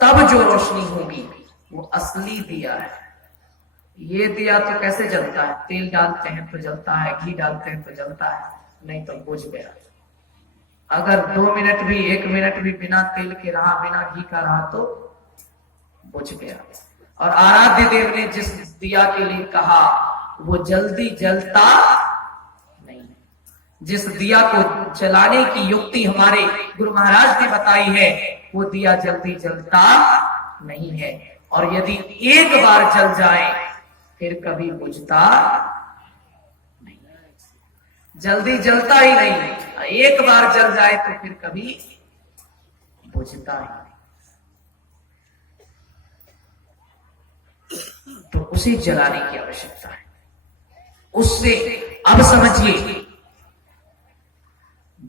तब जो रोशनी होगी वो असली दिया है। ये दिया तो कैसे जलता है? तेल डालते हैं तो जलता है, घी डालते हैं तो जलता है, नहीं तो बुझ गया। अगर 2 मिनट भी 1 मिनट भी बिना तेल के रहा, बिना घी का रहा तो बुझ गया। और आराध्य देव ने जिस दिया के लिए कहा वो जल्दी जलता नहीं। जिस दिया को जलाने की युक्ति हमारे गुरु महाराज ने बताई है वो दिया जल्दी जलता नहीं है। और यदि एक बार जल जाए फिर कभी बुझता नहीं, जल्दी जलता ही नहीं। एक बार जल जाए तो फिर कभी बुझता ही नहीं। तो उसे जलाने की आवश्यकता है। उससे अब समझिए,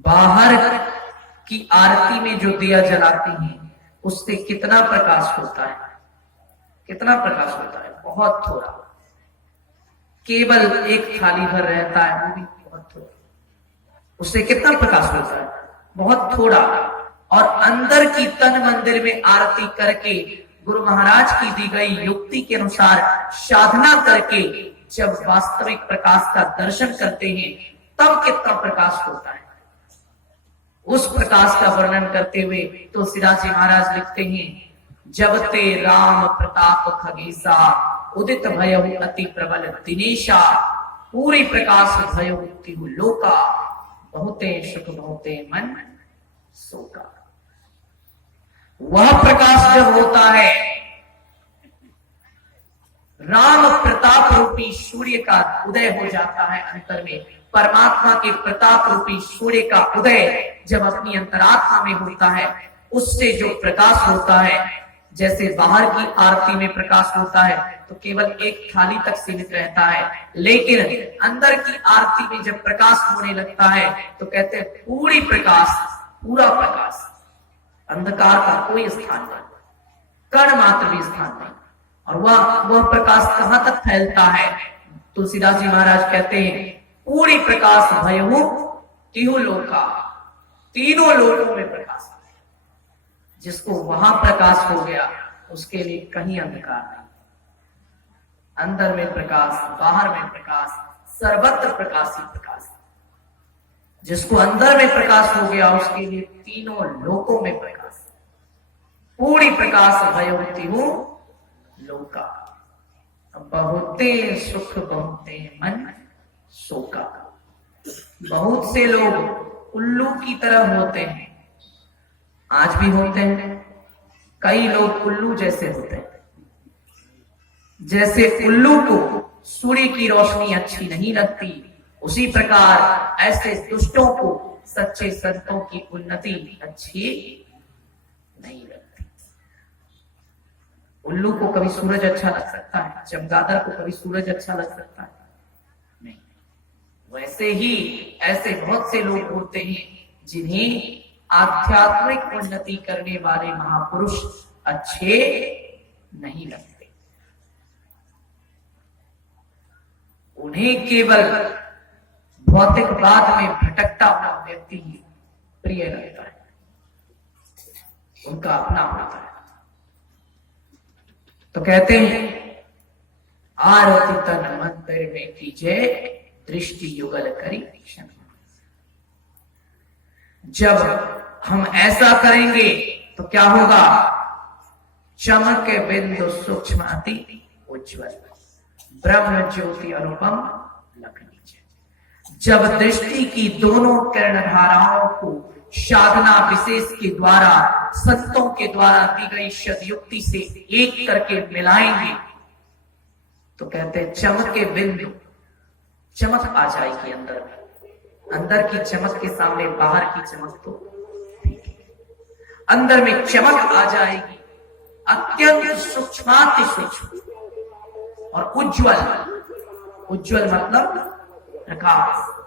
बाहर की आरती में जो दिया जलाते हैं उससे कितना प्रकाश होता है? कितना प्रकाश होता है? बहुत थोड़ा। केवल एक थाली भर रहता है, वो भी बहुत थोड़ा। उससे कितना प्रकाश होता है? बहुत थोड़ा। और अंदर की तन मंदिर में आरती करके गुरु महाराज की दी गई युक्ति के अनुसार साधना करके जब वास्तविक प्रकाश का दर्शन करते हैं तब कितना प्रकाश होता है। उस प्रकाश का वर्णन करते हुए तुलसीदास जी महाराज लिखते हैं, जब ते राम प्रताप खगेसा उदित भयहु अति प्रबल दिनेशा, पूरी प्रकाश भयहु तिहु लोका, बहुते सुख बहुते मन शोका। वह प्रकाश जब होता है, राम प्रताप रूपी सूर्य का उदय हो जाता है अंतर में। परमात्मा के प्रताप रूपी सूर्य का उदय जब अपनी अंतरात्मा में होता है, उससे जो प्रकाश होता है, जैसे बाहर की आरती में प्रकाश होता है तो केवल एक थाली तक सीमित रहता है, लेकिन अंदर की आरती में जब प्रकाश होने लगता है तो कहते हैं पूरी प्रकाश, पूरा प्रकाश, अंधकार का कोई स्थान नहीं, कण मात्र भी स्थान नहीं। और वह प्रकाश कहां तक फैलता है? तुलसीदास जी महाराज कहते हैं, पूरी प्रकाश भयहु तिहु लोका, तीनों लोकों में प्रकाश। जिसको वहां प्रकाश हो गया उसके लिए कहीं अंधकार नहीं। अंदर में प्रकाश, बाहर में प्रकाश, सर्वत्र प्रकाश ही प्रकाश। जिसको अंदर में प्रकाश हो गया उसके लिए तीनों लोकों में प्रकाश। पूरी प्रकाश भयहु तिहु लोका, बहुते सुख बहुते मन शोका। बहुत से लोग उल्लू की तरह होते हैं, आज भी होते हैं। कई लोग उल्लू जैसे होते हैं। जैसे उल्लू को सूर्य की रोशनी अच्छी नहीं लगती, उसी प्रकार ऐसे दुष्टों को सच्चे संतों की उन्नति अच्छी नहीं लगती। उल्लू को कभी सूरज अच्छा लग सकता है, चमगादड़ को कभी सूरज अच्छा लग सकता है नहीं। वैसे ही ऐसे बहुत से लोग होते हैं जिन्हें आध्यात्मिक उन्नति करने वाले महापुरुष अच्छे नहीं लगते। उन्हें केवल भौतिकवाद में भटकता हुआ व्यक्ति ही प्रिय लगता है, उनका अपना होता है। तो कहते हैं, आरती तन मंदिर में कीजिए, दृष्टि युगल करी क्षण। जब हम ऐसा करेंगे तो क्या होगा? चमक बिंदु सूक्ष्म अति उज्ज्वल, ब्रह्म ज्योति अनुपम लखनी। जब दृष्टि की दोनों किरण धाराओं को साधना विशेष के द्वारा, संतों के द्वारा दी गई सदयुक्ति से एक करके मिलाएंगे तो कहते हैं चमक बिंदु, चमक आ जाएगी अंदर में। अंदर की चमक के सामने बाहर की चमक तो अंदर में चमक आ जाएगी, अत्यंत सूक्ष्माति सूक्ष्म और उज्ज्वल। उज्ज्वल मतलब प्रकाश,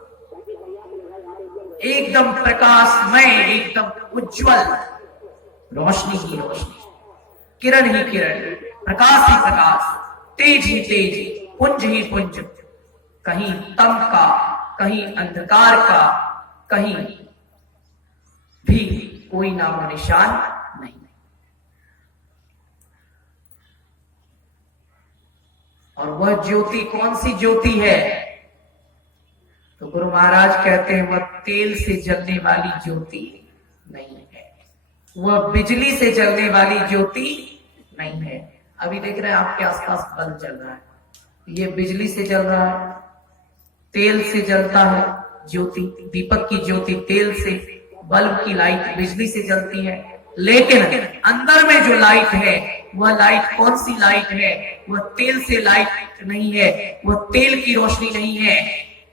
एकदम प्रकाशमय, एकदम उज्ज्वल। रोशनी ही रोशनी, किरण ही किरण, प्रकाश ही प्रकाश, तेज ही तेज, पुंज ही पुंज। कहीं तम का, कहीं अंधकार का, कहीं भी कोई नामो निशान नहीं। और वह ज्योति कौन सी ज्योति है? तो गुरु महाराज कहते हैं वह तेल से जलने वाली ज्योति नहीं है, वह बिजली से जलने वाली ज्योति नहीं है। अभी देख रहे हैं आपके आसपास बल्ब जल रहा है, ये बिजली से जल रहा है, तेल से जलता है ज्योति, दीपक की ज्योति तेल से, बल्ब की लाइट बिजली से जलती है। लेकिन अंदर में जो लाइट है वह लाइट कौन सी लाइट है? वह तेल से लाइट नहीं है, वह तेल की रोशनी नहीं है,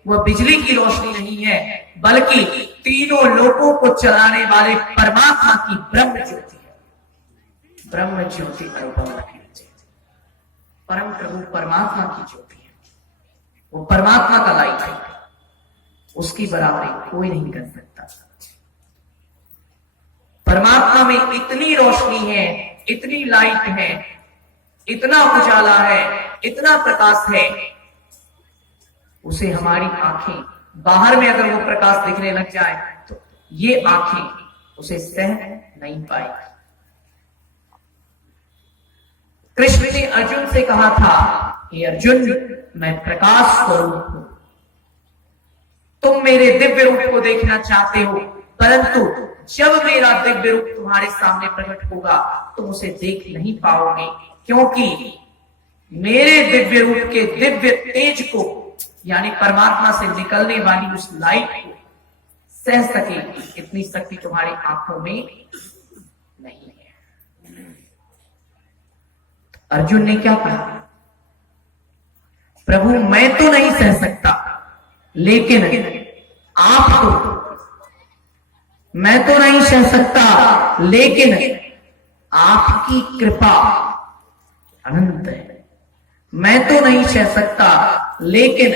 वह बिजली की रोशनी नहीं है, बल्कि तीनों लोकों को चलाने वाले परमात्मा की ब्रह्म ज्योति है। ब्रह्म ज्योति अनुभव रखनी चाहिए। परम प्रभु परमात्मा की ज्योति है, वो परमात्मा का लाइट है, उसकी बराबरी कोई नहीं कर सकता। परमात्मा में इतनी रोशनी है, इतनी लाइट है, इतना उजाला है, इतना प्रकाश है, उसे हमारी आंखें, बाहर में अगर वो प्रकाश दिखने लग जाए तो ये आंखें उसे सह नहीं पाएगी। कृष्ण ने अर्जुन से कहा था, हे अर्जुन, मैं प्रकाश स्वरूप हूं, तुम मेरे दिव्य रूप को देखना चाहते हो, परंतु जब मेरा दिव्य रूप तुम्हारे सामने प्रकट होगा तुम उसे देख नहीं पाओगे, क्योंकि मेरे दिव्य रूप के दिव्य तेज को, यानी परमात्मा से निकलने वाली उस लाइट को सह सकेगी इतनी शक्ति तुम्हारी आंखों में नहीं है। अर्जुन ने क्या कहा? प्रभु मैं तो नहीं सह सकता, लेकिन आप तो, मैं तो नहीं सह सकता, लेकिन आपकी कृपा अनंत है। मैं तो नहीं सह सकता, लेकिन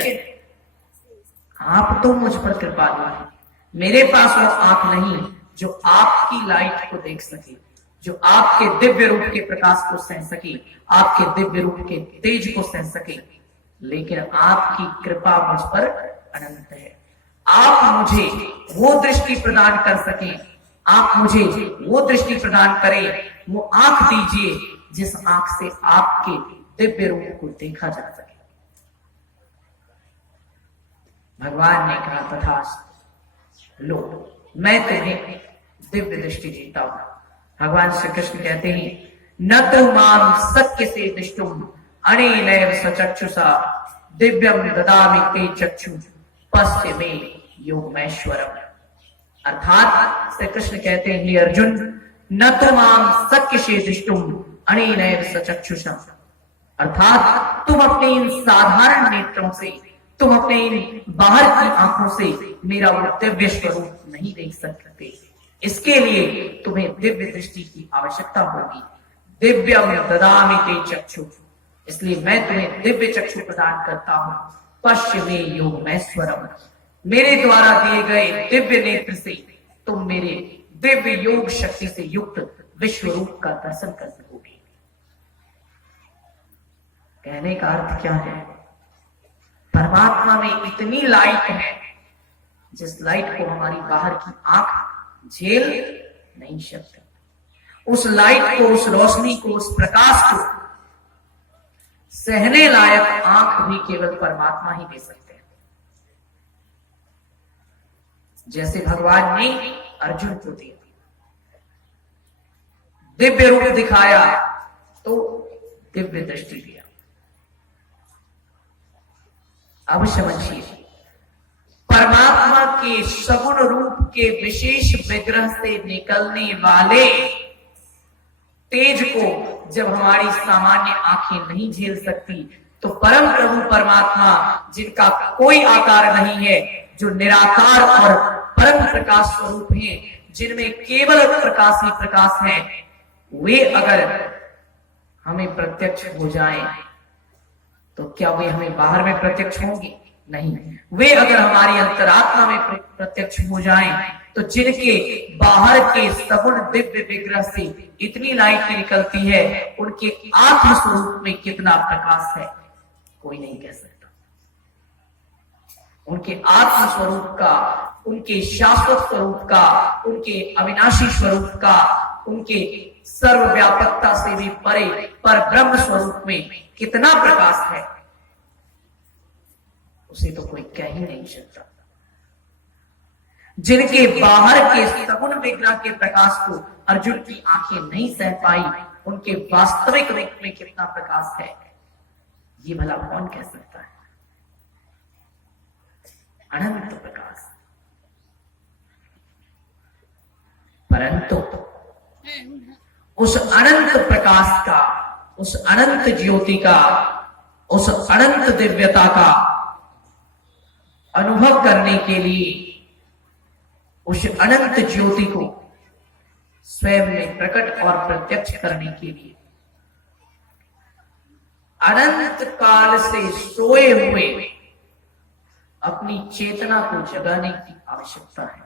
आप तो मुझ पर कृपालु हैं। मेरे पास वो आंख नहीं जो आपकी लाइट को देख सके, जो आपके दिव्य रूप के प्रकाश को सह सके, आपके दिव्य रूप के तेज को सह सके, लेकिन आपकी कृपा मुझ पर अनंत है। आप मुझे वो दृष्टि प्रदान कर सकें, आप मुझे वो दृष्टि प्रदान करें, वो आंख दीजिए जिस आंख से आपके दिव्य रूप को देखा जा सके। भगवान ने कहा तथास्तु, लो मैं तुम्हें दिव्य दृष्टि देता हूं। भगवान श्री कृष्ण कहते हैं, न तो माम सत्य से दृष्टुम अनेनैव सचक्षुषा दिव्यम ददामि ते चक्षु पश्य में योगमेश्वरम। अर्थात श्री कृष्ण कहते हैं, हे अर्जुन, न तो माम सत्य से दृष्टुम अनेनैव सचक्षुषा, अर्थात तुम अपने इन साधारण नेत्रों से, तुम अपने इन बाहर की आंखों से मेरा वो दिव्य स्वरूप नहीं देख सकते। इसके लिए तुम्हें दिव्य दृष्टि की आवश्यकता होगी। दिव्यम ददामि ते चक्षु, इसलिए मैं तुम्हें दिव्य चक्षु प्रदान करता हूं। पश्य में योगमेश्वरम, मेरे द्वारा दिए गए दिव्य नेत्र से तुम मेरे दिव्य योग शक्ति से युक्त विश्व रूप का दर्शन कर सकोगे। कहने का अर्थ क्या है? परमात्मा में इतनी लाइट है जिस लाइट को हमारी बाहर की आंख झेल नहीं सकती। उस लाइट को, उस रोशनी को, उस प्रकाश को सहने लायक आंख भी केवल परमात्मा ही दे सकते हैं। जैसे भगवान ने अर्जुन को दिया, दिव्य रूप दिखाया तो दिव्य दृष्टि दिया। अब समझिए, परमात्मा के सगुण रूप के विशेष विग्रह से निकलने वाले तेज को जब हमारी सामान्य आंखें नहीं झेल सकती, तो परम प्रभु परमात्मा, जिनका कोई आकार नहीं है, जो निराकार और परम प्रकाश स्वरूप हैं, जिनमें केवल प्रकाश ही प्रकाश है, वे अगर हमें प्रत्यक्ष हो जाएं, तो क्या वे हमें बाहर में प्रत्यक्ष होंगे? नहीं। वे अगर हमारी अंतरात्मा में प्रत्यक्ष हो जाएं, तो जिनके बाहर के सगुण दिव्य विग्रह से इतनी लाइट निकलती है, उनके आत्म स्वरूप में कितना प्रकाश है कोई नहीं कह सकता। उनके आत्म स्वरूप का, उनके शाश्वत स्वरूप का, उनके अविनाशी स्वरूप का, उनके सर्वव्यापकता से भी परे पर ब्रह्म स्वरूप में कितना प्रकाश है, उसे तो कोई कह ही नहीं सकता। जिनके बाहर के सगुण विग्रह के प्रकाश को अर्जुन की आंखें नहीं सह पाई, उनके वास्तविक रूप में कितना प्रकाश है, ये भला कौन कह सकता है। अनंत प्रकाश। परंतु उस अनंत प्रकाश का, उस अनंत ज्योति का, उस अनंत दिव्यता का अनुभव करने के लिए, उस अनंत ज्योति को स्वयं में प्रकट और प्रत्यक्ष करने के लिए अनंत काल से सोए हुए अपनी चेतना को जगाने की आवश्यकता है।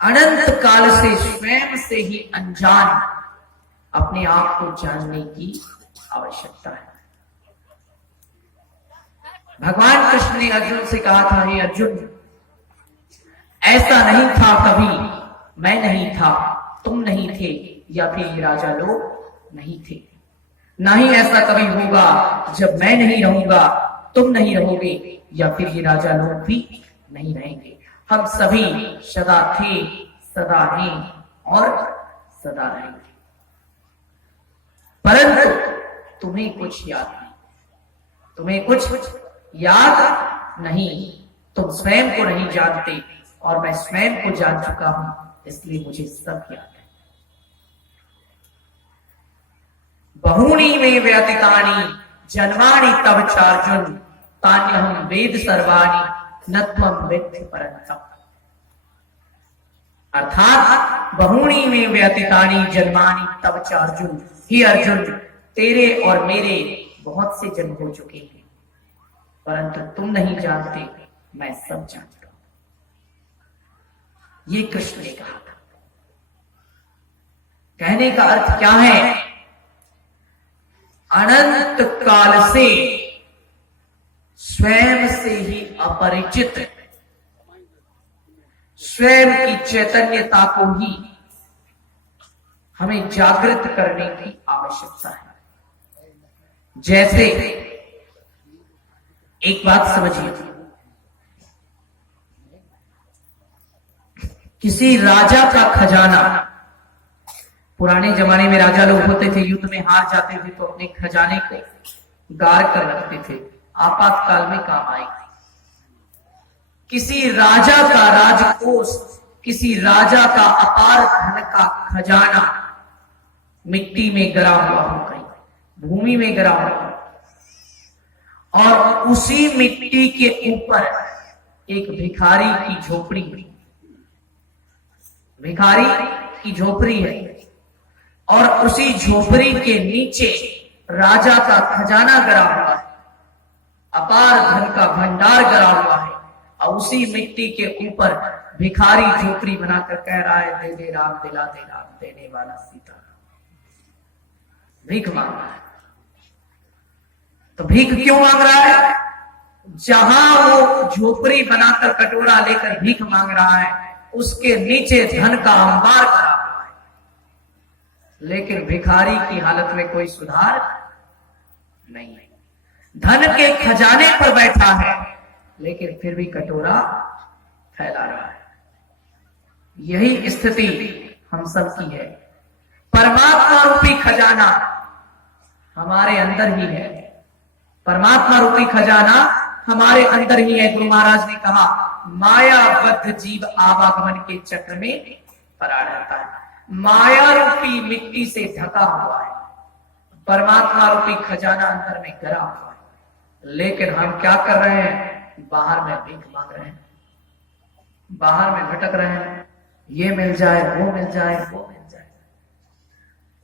अनंत काल से स्वयं से ही अनजान अपने आप को जानने की आवश्यकता है। भगवान कृष्ण ने अर्जुन से कहा था, हे अर्जुन, ऐसा नहीं था कभी, मैं नहीं था, तुम नहीं थे, या फिर ये राजा लोग नहीं थे। ना ही ऐसा कभी होगा जब मैं नहीं रहूंगा, तुम नहीं रहोगे, या फिर ये राजा लोग भी नहीं रहेंगे। हम सभी सदा थे, सदा हैं और सदा रहेंगे। परंतु तुम्हें कुछ याद नहीं, तुम्हें कुछ याद नहीं, तुम स्वयं को नहीं जानते और मैं स्वयं को जान चुका हूं, इसलिए मुझे सब याद है। बहूनि में व्यतीतानि जन्मानि तव चार्जुन, तान्यहं वेद सर्वाणि न त्वं वेत्ति परन्तप। अर्थात बहूनि में व्यतीतानि जन्मानि तव चार्जुन, हे अर्जुन, तेरे और मेरे बहुत से जन्म हो चुके हैं, परंतु तुम नहीं जानते, मैं सब जानता हूं। ये कृष्ण ने कहा था। कहने का अर्थ क्या है? अनंत काल से स्वयं से ही अपरिचित स्वयं की चैतन्यता को ही हमें जागृत करने की आवश्यकता है। जैसे एक बात समझिए, किसी राजा का खजाना, पुराने जमाने में राजा लोग होते थे, युद्ध में हार जाते थे तो अपने खजाने को गाड़ कर रखते थे, आपातकाल में काम आएगा। किसी राजा का राजकोष, किसी राजा का अपार धन का खजाना मिट्टी में गिरा हुआ हो, कहीं भूमि में गिरा हुआ, और उसी मिट्टी के ऊपर एक भिखारी की झोपड़ी, भिखारी की झोपड़ी है, और उसी झोपड़ी के नीचे राजा का खजाना गिरा हुआ है, अपार धन का भंडार गिरा हुआ है, और उसी मिट्टी के ऊपर भिखारी झोपड़ी बनाकर कह रहा है, दे दे राम, दिला दे राम, देने वाला सीता, भीख मांग रहा है। तो भीख क्यों मांग रहा है? जहां वो झोपड़ी बनाकर कटोरा लेकर भीख मांग रहा है, उसके नीचे धन का अंबार करा हुआ है, लेकिन भिखारी की हालत में कोई सुधार नहीं है। धन के खजाने पर बैठा है, लेकिन फिर भी कटोरा फैला रहा है। यही स्थिति हम सब की है। परमात्मा रूपी खजाना हमारे अंदर ही है, परमात्मा रूपी खजाना हमारे अंदर ही है। गुरु महाराज ने कहा, मायाबद्ध जीव आवागमन के चक्र में पड़ा रहता है। माया रूपी मिट्टी से ढका हुआ है, परमात्मा रूपी खजाना अंदर में गिरा हुआ है, लेकिन हम क्या कर रहे हैं? बाहर में भीख मांग रहे हैं, बाहर में भटक रहे हैं, ये मिल जाए, वो मिल जाए, वो मिल जाए।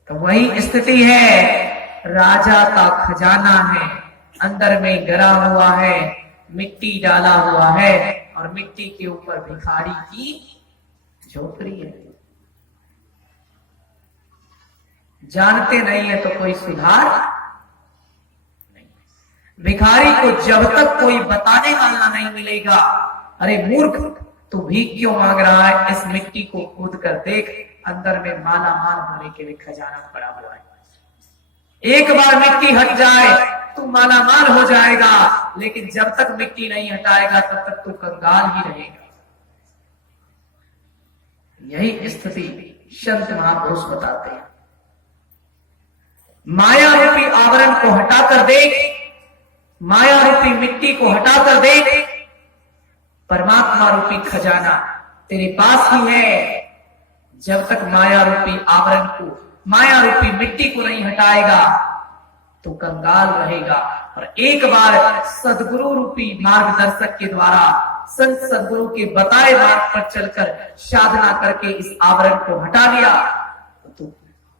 तो वही स्थिति है, राजा का खजाना है, अंदर में गिरा हुआ है, मिट्टी डाला हुआ है, और मिट्टी के ऊपर भिखारी की झोपड़ी है। जानते नहीं है तो कोई सुधार नहीं। भिखारी को जब तक कोई बताने वाला नहीं मिलेगा, अरे मूर्ख तू भीख क्यों मांग रहा है, इस मिट्टी को खोद कर देख, अंदर में माला माल होने के लिए खजाना पड़ा हुआ है। एक बार मिट्टी हट जाए तू माला माल हो जाएगा, लेकिन जब तक मिट्टी नहीं हटाएगा तब तक तू कंगाल ही रहेगा। यही स्थिति संत महापुरुष बताते हैं। माया रूपी आवरण को हटाकर देख, माया रूपी मिट्टी को हटाकर देख, परमात्मा रूपी खजाना तेरे पास ही है। जब तक माया रूपी आवरण को, माया रूपी मिट्टी को नहीं हटाएगा तो कंगाल रहेगा। और एक बार सदगुरु रूपी मार्गदर्शक के द्वारा, संत सदगुरु के बताए मार्ग पर चलकर साधना करके इस आवरण को हटा लिया तो तू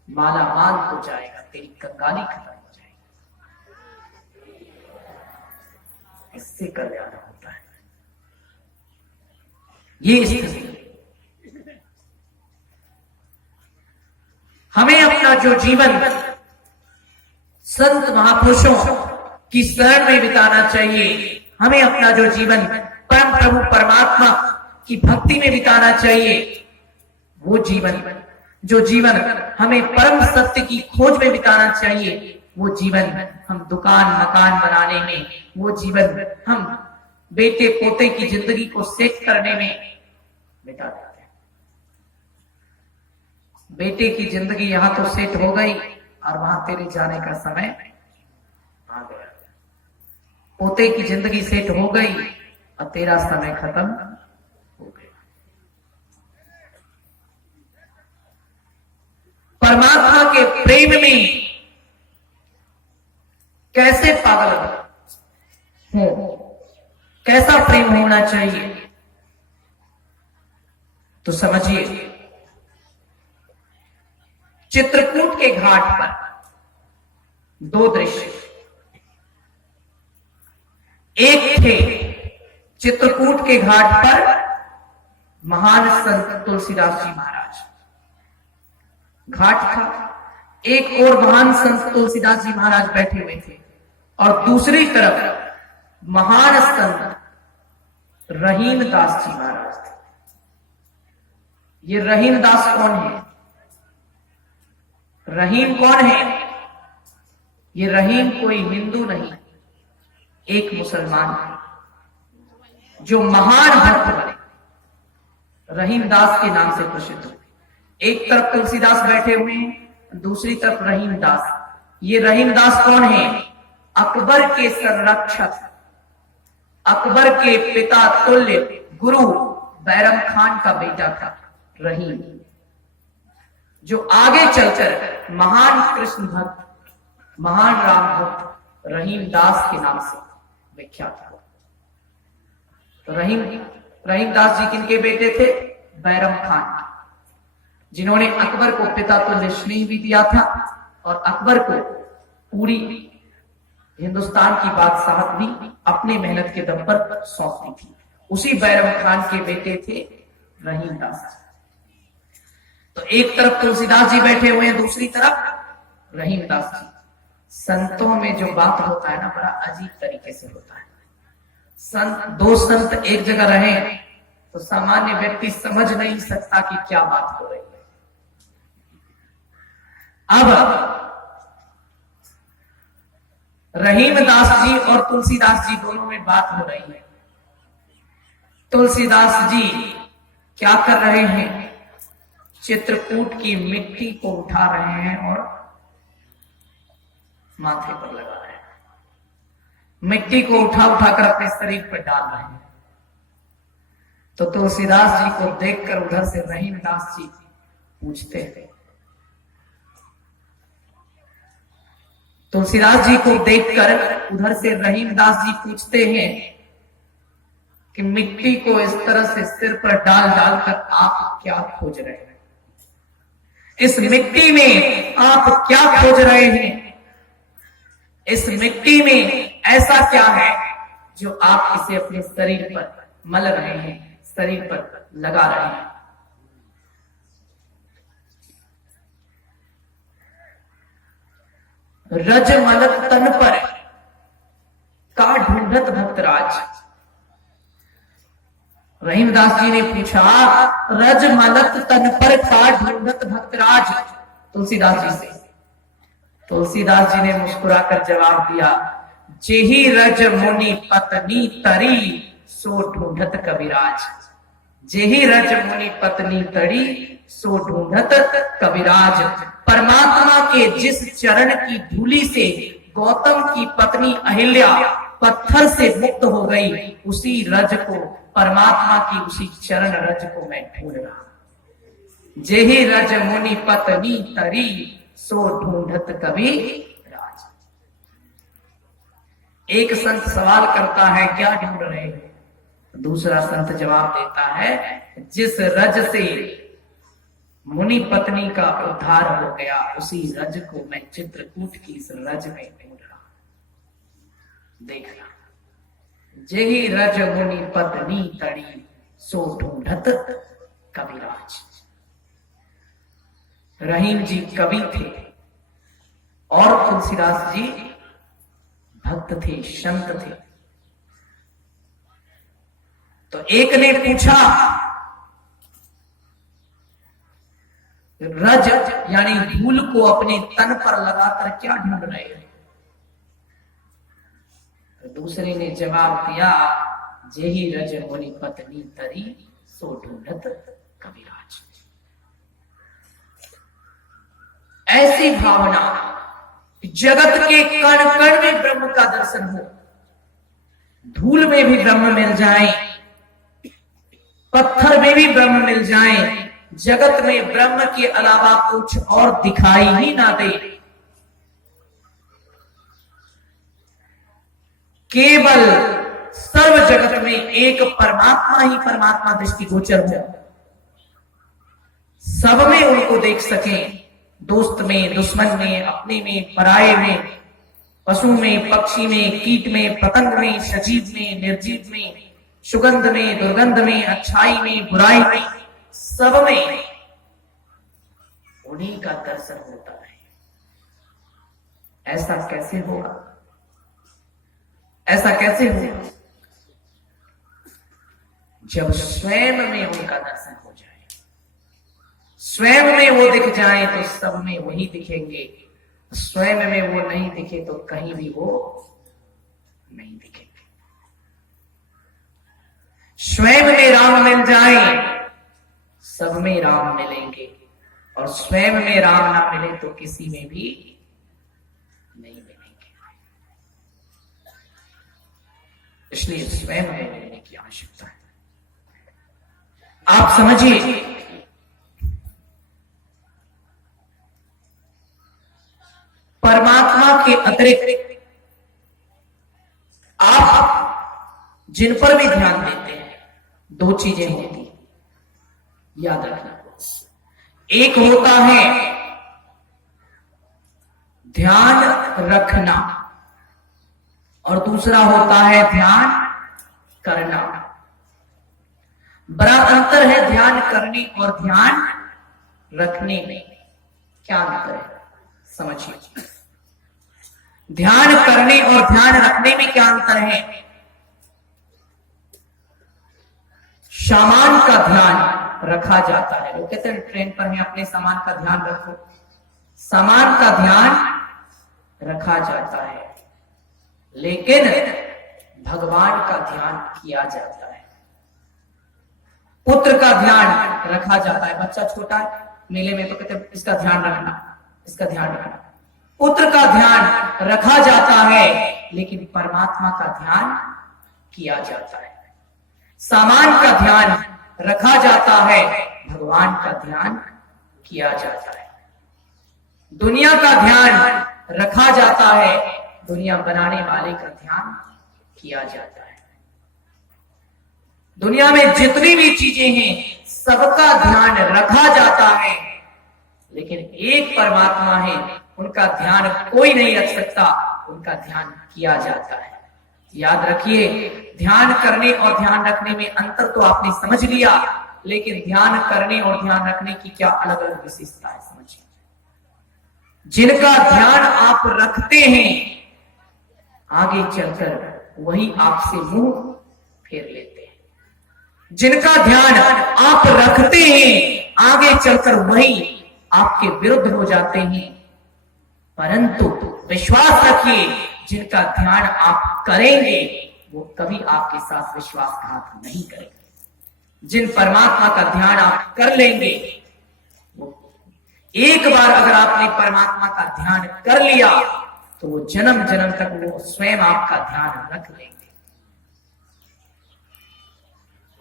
माला माल हो जाएगा, तेरी कंगाली खत्म हो जाएगी। इससे कल्याण होता है। ये स्थिति हमें अपना जो जीवन संत महापुरुषों की शरण में बिताना चाहिए, हमें अपना जो जीवन परम प्रभु परमात्मा की भक्ति में बिताना चाहिए, वो जीवन, जो जीवन हमें परम सत्य की खोज में बिताना चाहिए, वो जीवन हम दुकान मकान बनाने में, वो जीवन हम बेटे पोते की जिंदगी को सेट करने में बिता देते हैं। बेटे की जिंदगी यहां तो सेट हो गई और वहां तेरे जाने का समय आ गया। पोते की जिंदगी सेट हो गई और तेरा समय खत्म हो गया। परमात्मा के प्रेम में कैसे पागल हो, कैसा प्रेम होना चाहिए, तो समझिए, चित्रकूट के घाट पर दो दृश्य, एक थे चित्रकूट के घाट पर महान संत तुलसीदास जी महाराज, घाट था, एक और महान संत तुलसीदास जी महाराज बैठे हुए थे और दूसरी तरफ महान संत रहीम दास जी महाराज थे। ये रहीम दास कौन है? रहीम कौन है? ये रहीम कोई हिंदू नहीं, एक मुसलमान है जो महान भक्त बने, रहीम दास के नाम से प्रसिद्ध हुए। एक तरफ तुलसीदास बैठे हुए हैं, दूसरी तरफ रहीम दास। ये रहीम दास कौन है? अकबर के संरक्षक, अकबर के पिता तुल्य गुरु बैरम खान का बेटा था रहीम, जो आगे चलकर महान कृष्ण भक्त, महान राम भक्त रहीम दास के नाम से विख्यात हुआ। तो रहीम दास जी किनके बेटे थे? बैरम खान, जिन्होंने अकबर को पिता तुल्य स्नेह भी दिया था और अकबर को पूरी हिंदुस्तान की बादशाहत भी अपने मेहनत के दम पर सौंप दी थी। उसी बैरम खान के बेटे थे रहीम दास। तो एक तरफ तुलसीदास जी बैठे हुए हैं, दूसरी तरफ रहीम दास जी। संतों में जो बात होता है ना, बड़ा अजीब तरीके से होता है। दो संत एक जगह रहे तो सामान्य व्यक्ति समझ नहीं सकता कि क्या बात हो रही है। अब रहीम दास जी और तुलसीदास जी दोनों में बात हो रही है। तुलसीदास जी क्या कर रहे हैं? चित्रकूट की मिट्टी को उठा रहे हैं और माथे पर लगा रहे हैं, मिट्टी को उठा उठाकर अपने शरीर पर डाल रहे हैं। तो तुलसीदास जी को देखकर उधर से रहीम दास जी पूछते हैं, तुलसीदास जी को देखकर उधर से रहीम दास जी पूछते हैं कि मिट्टी को इस तरह से सिर पर डाल डालकर आप क्या खोज रहे हैं? इस मिट्टी में आप क्या खोज रहे हैं? इस मिट्टी में ऐसा क्या है जो आप इसे अपने शरीर पर मल रहे हैं, शरीर पर लगा रहे हैं? रजमल तन पर का ढूंढत भक्तराज। रहीमदास जी ने पूछा, रज मलक तन पर का ढूंढत भक्तराज, तुलसीदास जी से। तुलसीदास जी ने मुस्कुराकर जवाब दिया, जेही रज मुनि पत्नी तरी सो ढूंढत कविराज। जेही रज मुनि पत्नी तरी सो ढूंढत कविराज। परमात्मा के जिस चरण की धूलि से गौतम की पत्नी अहिल्या पत्थर से मुक्त हो गई, उसी रज को, परमात्मा की उसी चरण रज को मैं ढूंढ रहा। जेही रज मुनि पत्नी तरी सो ढूंढत कवि राज। एक संत सवाल करता है, क्या ढूंढ रहे हो? दूसरा संत जवाब देता है, जिस रज से मुनि पत्नी का उद्धार हो गया, उसी रज को मैं चित्रकूट की इस रज में ढूंढ रहा। देखना, जेही रज मुनि पत्नी तड़ी सो ढूंढत कविराज। रहीम जी कवि थे और तुलसीदास जी भक्त थे, संत थे। तो एक ने पूछा, रज यानी धूल को अपने तन पर लगाकर क्या ढूंढ रहे हो? तो दूसरे ने जवाब दिया, जेही रज मुनि पत्नी तरी सो ढूंढत कविराज। ऐसी भावना, जगत के कण कण में ब्रह्म का दर्शन हो, धूल में भी ब्रह्म मिल जाए, पत्थर में भी ब्रह्म मिल जाए, जगत में ब्रह्म के अलावा कुछ और दिखाई ही ना दे, केवल सर्व जगत में एक परमात्मा ही परमात्मा दृष्टिगोचर हो, सब में उनको देख सकें, दोस्त में, दुश्मन में, अपने में, पराये में, पशु में, पक्षी में, कीट में, पतंग में, सजीव में, निर्जीव में, सुगंध में, दुर्गंध में, अच्छाई में, बुराई में, सब में उन्हीं का दर्शन होता है। ऐसा कैसे होगा? ऐसा कैसे होगा? जब स्वयं में उनका दर्शन हो जाए, स्वयं में वो दिख जाए तो सब में वही दिखेंगे। स्वयं में वो नहीं दिखे तो कहीं भी वो नहीं दिखेंगे। स्वयं में राम मिल जाए, सब में राम मिलेंगे, और स्वयं में राम ना मिले तो किसी में भी नहीं मिलेंगे। इसलिए स्वयं में मिलने की आवश्यकता है। आप समझिए, परमात्मा के अतिरिक्त आप जिन पर भी ध्यान देते हैं, दो चीजें होती हैं, याद रखना। एक होता है ध्यान रखना और दूसरा होता है ध्यान करना। बड़ा अंतर है ध्यान करने और ध्यान रखने में। क्या अंतर है समझिए। ध्यान करने और ध्यान रखने में क्या अंतर है? सामान का ध्यान रखा जाता है। लोग कहते हैं ट्रेन पर में अपने सामान का ध्यान रखो। सामान का ध्यान रखा जाता है, लेकिन भगवान का ध्यान किया जाता है। पुत्र का ध्यान रखा जाता है। बच्चा छोटा है, मेले में तो कहते हैं इसका ध्यान रखना, इसका ध्यान रखना। पुत्र का ध्यान रखा जाता है, लेकिन परमात्मा का ध्यान किया जाता है। सामान का ध्यान रखा जाता है, भगवान का ध्यान किया जाता है। दुनिया का ध्यान रखा जाता है, दुनिया बनाने वाले का ध्यान किया जाता है। दुनिया में जितनी भी चीजें हैं, सबका ध्यान रखा जाता है, लेकिन एक परमात्मा है, उनका ध्यान कोई नहीं रख सकता, उनका ध्यान किया जाता है। याद रखिए, ध्यान करने और ध्यान रखने में अंतर तो आपने समझ लिया, लेकिन ध्यान करने और ध्यान रखने की क्या अलग अलग विशेषता है समझिए। जिनका ध्यान आप रखते हैं, आगे चलकर वही आपसे मुंह फेर लेते हैं। जिनका ध्यान आप रखते हैं आगे चलकर वही आपके विरुद्ध हो जाते हैं। परंतु विश्वास रखिए, जिनका ध्यान आप करेंगे वो कभी आपके साथ विश्वासघात नहीं करेंगे। जिन परमात्मा का ध्यान आप कर लेंगे, वो एक बार अगर आपने परमात्मा का ध्यान कर लिया तो वो जन्म जन्म तक वो स्वयं आपका ध्यान रख लेंगे।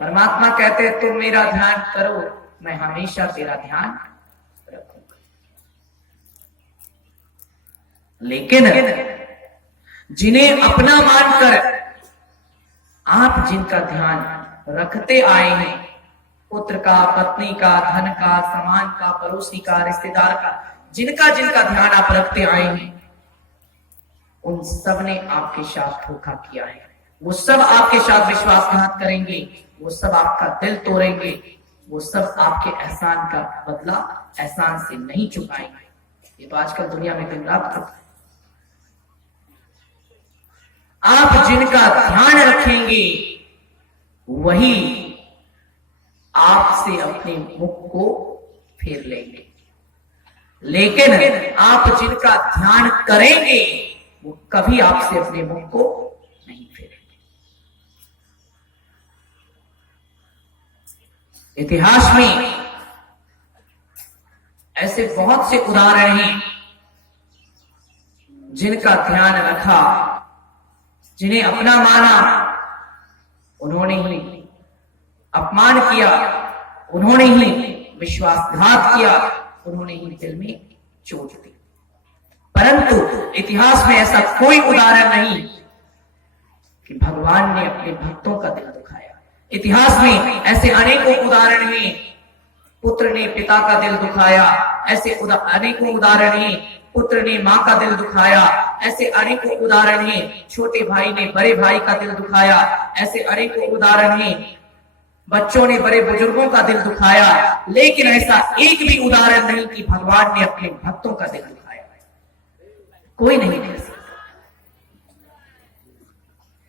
परमात्मा कहते हैं तुम मेरा ध्यान करो, मैं हमेशा तेरा ध्यान रखूंगा। लेकिन जिन्हें अपना मानकर आप जिनका ध्यान रखते आए हैं, पुत्र का, पत्नी का, धन का, सामान का, पड़ोसी का, रिश्तेदार का, जिनका जिनका ध्यान आप रखते आए हैं, उन सब ने आपके साथ धोखा किया है। वो सब आपके साथ विश्वासघात करेंगे, वो सब आपका दिल तोड़ेंगे, वो सब आपके एहसान का बदला एहसान से नहीं चुकाएंगे। ये तो आजकल दुनिया में दिन रात होता है। आप जिनका ध्यान रखेंगे वही आपसे अपने मुख को फेर लेंगे। लेकिन आप जिनका ध्यान करेंगे वो कभी आपसे अपने मुख को नहीं फेरेंगे। इतिहास में ऐसे बहुत से उदाहरण हैं जिनका ध्यान रखा, जिन्हें अपना माना, उन्होंने ही अपमान किया, उन्होंने ही विश्वासघात किया, उन्होंने ही दिल में चोट दी। परंतु इतिहास में ऐसा कोई उदाहरण नहीं कि भगवान ने अपने भक्तों का दिल दुखाया। इतिहास में ऐसे अनेकों उदाहरण हैं, पुत्र ने पिता का दिल दुखाया, ऐसे अनेकों उदाहरण हैं, पुत्र ने मां का दिल दुखाया, ऐसे अनेकों उदाहरण हैं, छोटे भाई ने बड़े भाई का दिल दुखाया, ऐसे अनेकों उदाहरण हैं, बच्चों ने बड़े बुजुर्गों का दिल दुखाया। लेकिन ऐसा एक भी उदाहरण नहीं कि भगवान ने अपने भक्तों का दिल दुखाया। कोई नहीं कह सकता,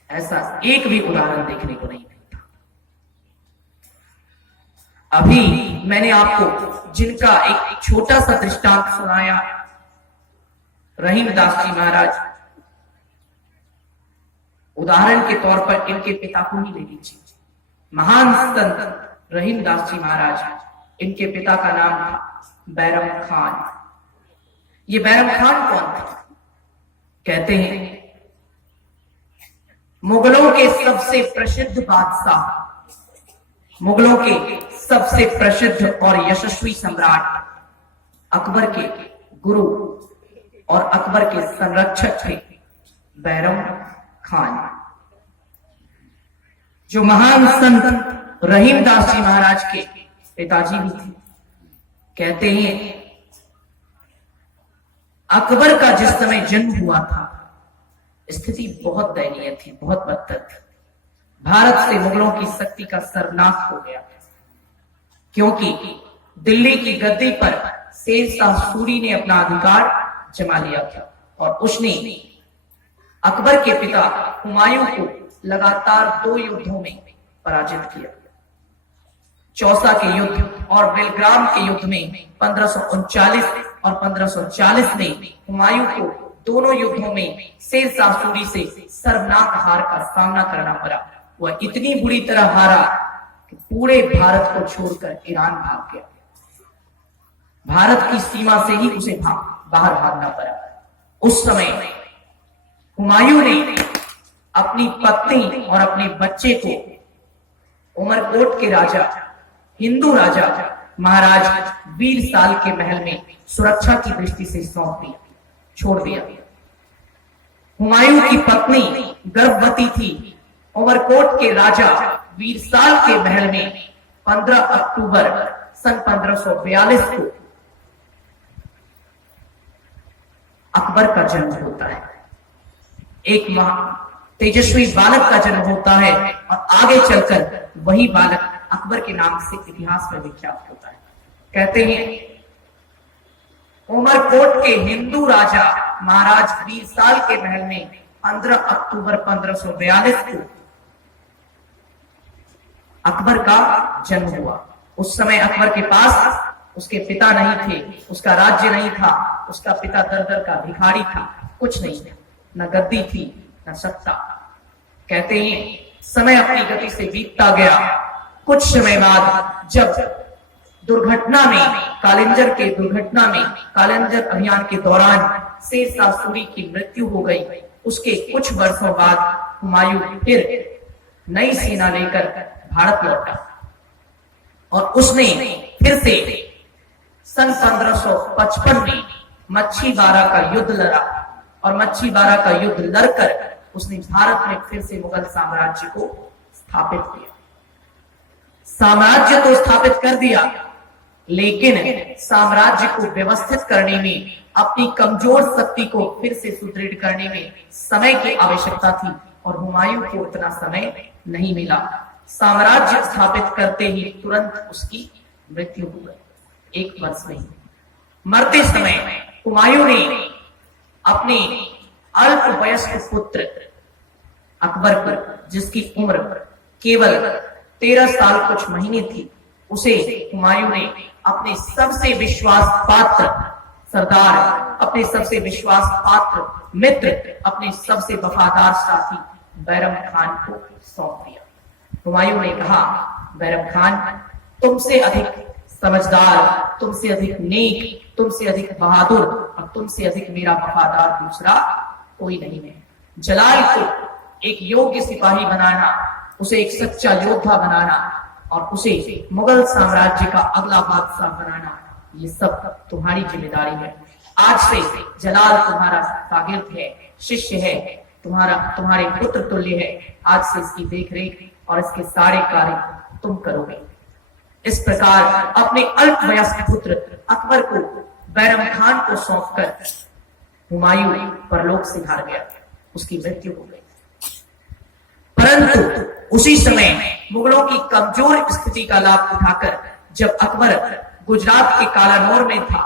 ऐसा एक भी उदाहरण देखने को नहीं मिलता। अभी मैंने आपको जिनका एक छोटा सा दृष्टांत सुनाया, रहीमदास जी महाराज, उदाहरण के तौर पर इनके पिता को ही ले लीजिए। महान संत रहीमदास जी महाराज, इनके पिता का नाम था बैरम खान। ये बैरम खान कौन था? कहते हैं मुगलों के सबसे प्रसिद्ध बादशाह, मुगलों के सबसे प्रसिद्ध और यशस्वी सम्राट, अकबर के गुरु और अकबर के संरक्षक थे बैरम खान। जो महान संत रहीमदास जी महाराज के पिताजी भी थे। कहते हैं अकबर का जिस समय जन्म हुआ था, स्थिति बहुत दयनीय थी, बहुत बदतर थी। भारत से मुगलों की शक्ति का सर्वनाश हो गया, क्योंकि दिल्ली की गद्दी पर शेरशाह सूरी ने अपना अधिकार जमा लिया था और उसने अकबर के पिता हुमायूं को लगातार 2 युद्धों में पराजित किया। चौसा के युद्ध और बेलग्राम के युद्ध में 1539 और 1540 में हुमायूं को दोनों युद्धों में शेरशाह सूरी से सर्वनाक हार का सामना करना पड़ा। वह इतनी बुरी तरह हारा कि पूरे भारत को छोड़कर ईरान भाग गया। भारत की सीमा से ही उसे बाहर भागना पड़ा। उस समय हुमायूं ने अपनी पत्नी और अपने बच्चे को उमरकोट के राजा, हिंदू राजा महाराज वीर साल के महल में सुरक्षा की दृष्टि से सौंप दिया, छोड़ दिया। हुमायूं की पत्नी गर्भवती थी। उमरकोट के राजा वीर साल के महल में 15 अक्टूबर सन 1542 को अकबर का जन्म होता है। एक तेजस्वी बालक का जन्म होता है और आगे चलकर वही बालक अकबर के नाम से इतिहास में विख्यात होता है। कहते हैं उमरकोट के हिंदू राजा महाराज वीर साल के महल में 15 अक्टूबर 1542 को अकबर का जन्म हुआ। उस समय अकबर के पास उसके पिता नहीं थे, उसका राज्य नहीं था, उसका पिता दर दर का भिखारी था, कुछ नहीं था, न गद्दी थी न सत्ता। कहते हैं समय अपनी गति से बीतता गया। कुछ समय बाद जब दुर्घटना में कालिंजर अभियान के दौरान शेरशाह सूरी की मृत्यु हो गई, उसके कुछ वर्षों बाद हुमायूं फिर नई सेना लेकर भारत लौटा और उसने फिर से सन 1555 में मच्छीबारा का युद्ध लड़ा और मच्छीबारा का युद्ध लड़कर उसने भारत में फिर से मुगल साम्राज्य को स्थापित किया। साम्राज्य तो स्थापित कर दिया, लेकिन साम्राज्य को व्यवस्थित करने में, अपनी कमजोर शक्ति को फिर से सुदृढ़ करने में समय की आवश्यकता थी और हुमायूं को उतना समय नहीं मिला। साम्राज्य स्थापित करते ही तुरंत उसकी मृत्यु हो गई, 1 वर्ष में ही। मरते समय हुमायूं ने अपने अल्पवयस्क पुत्र अकबर पर, जिसकी उम्र केवल 13 साल कुछ महीने थी, उसे हुमायूं ने अपने सबसे विश्वास पात्र सरदार, अपने सबसे विश्वास पात्र मित्र, अपने सबसे वफादार साथी बैरम खान को सौंप दिया। हुमायूं ने कहा, बैरम खान, तुमसे अधिक समझदार, तुमसे अधिक नेक, तुमसे अधिक बहादुर और तुमसे अधिक मेरा वफादार दूसरा कोई नहीं है। जलाल को एक योग्य सिपाही बनाना, उसे एक सच्चा योद्धा बनाना और उसे मुगल साम्राज्य का अगला बादशाह बनाना, ये सब तुम्हारी जिम्मेदारी है। आज से जलाल तुम्हारा शागिर्द है, शिष्य है, तुम्हारे पुत्र तुल्य है। आज से इसकी देखरेख और इसके सारे कार्य तुम करोगे। इस प्रकार अपने अल्पवयस्क पुत्र अकबर को बैरम खान को सौंपकर हुमायूं परलोक से हार गया, उसकी मृत्यु हो गई। परंतु उसी समय मुगलों की कमजोर स्थिति का लाभ उठाकर जब अकबर गुजरात के कालानौर में था,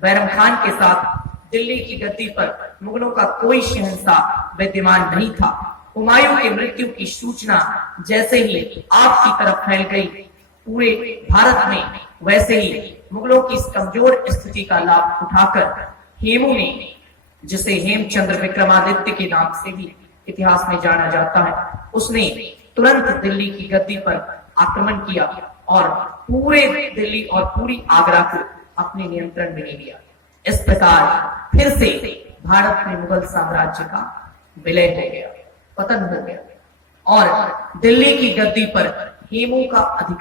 बैरम खान के साथ दिल्ली की गद्दी पर मुगलों का कोई शहंशाह विद्यमान नहीं था। हुमायूं की मृत्यु की सूचना जैसे ही आपकी तरफ फैल गई पूरे भारत में, वैसे ही मुगलों की इस कमजोर स्थिति का लाभ उठाकर हेमू ने, जिसे हेमचंद्र विक्रमादित्य के नाम से भी इतिहास में जाना जाता है, उसने तुरंत दिल्ली की गद्दी पर आक्रमण किया और पूरे दिल्ली और पूरी आगरा को अपने नियंत्रण में ले लिया। इस प्रकार फिर से भारत में मुगल साम्राज्य का विलय हो गया, पतन हो गया और दिल्ली की गद्दी पर हेमू का अधिकार